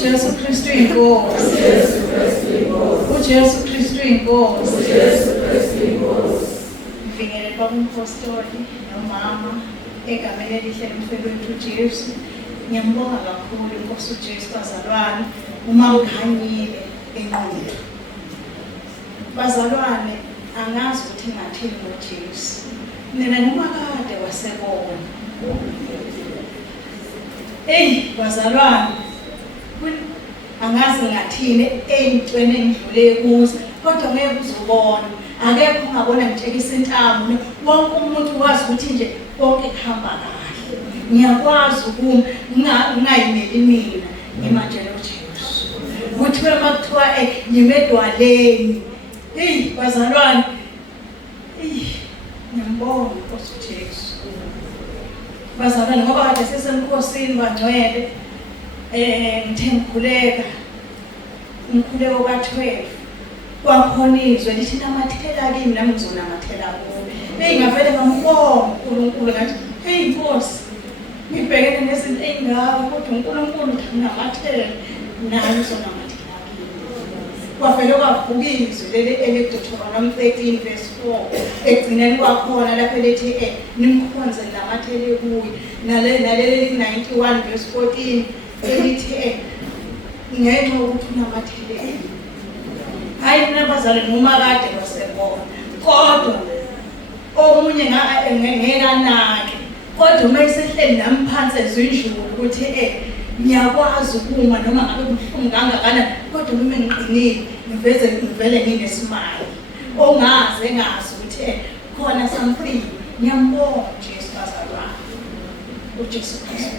uJesu Kristu inkosi. uJesu Kristu inkosi. Ngibingelele bab'umpostoli nomama egameni elihle lomfowethu uJesu. Ngiyambonga kakhulu Nkosi uJesu bazalwane uma ukhanyile enqondo. Bazalwane angazi ukuthi ngathini ngoJesu. Mina noma kade wasebona. Bazalwane angazi ngathini ey'ntweni engidlule kuzo kodwa ngeke uzubona. Akekho ungabona ngitshekisa intambo wonke umuntu wazi ukuthi nje konke kuhamba kahle. Ngiyakwazi ngingayimeli mina imanje noJesu. Kuthiwe makuthiwa ngime edwaleni. Bazalwane ngiyambonga Nkosi uJesu. Bazalwane ngoba kade sisemkhosini bangcwele ngithe ngikhuleka ka-12 kwakhona izwe lithi namathela kimi nami ngizonamathela kuwe. Ngavele ngambonga uNkulunkulu ngathi Nkosi ngibhekene nezinto ey'ngaka kodwa uNkulunkulu nginamathela nami ngizonamathela kimi. Kwavele kwavuka izwi leli eliDuteronomy 13:4 ekugcineni kwakhona lapho elithi nimkhonze namathele kuye. Naleli 91:14 elithi ngenxa yokuthi unamathele. Hayi mina bazalwane noma kade wasebona kodwa omunye ngekanake kodwa uma esehleli nami phansi ezwinjulu ukuthi ngiyakwazi ukuma noma ngabe kubuhlungu kangakanani kodwa uma ngiqinile ngivele nginesimali ngazi ukuthi khona something. Ngiyambonga Jesu bazalwane uJesu Kristu.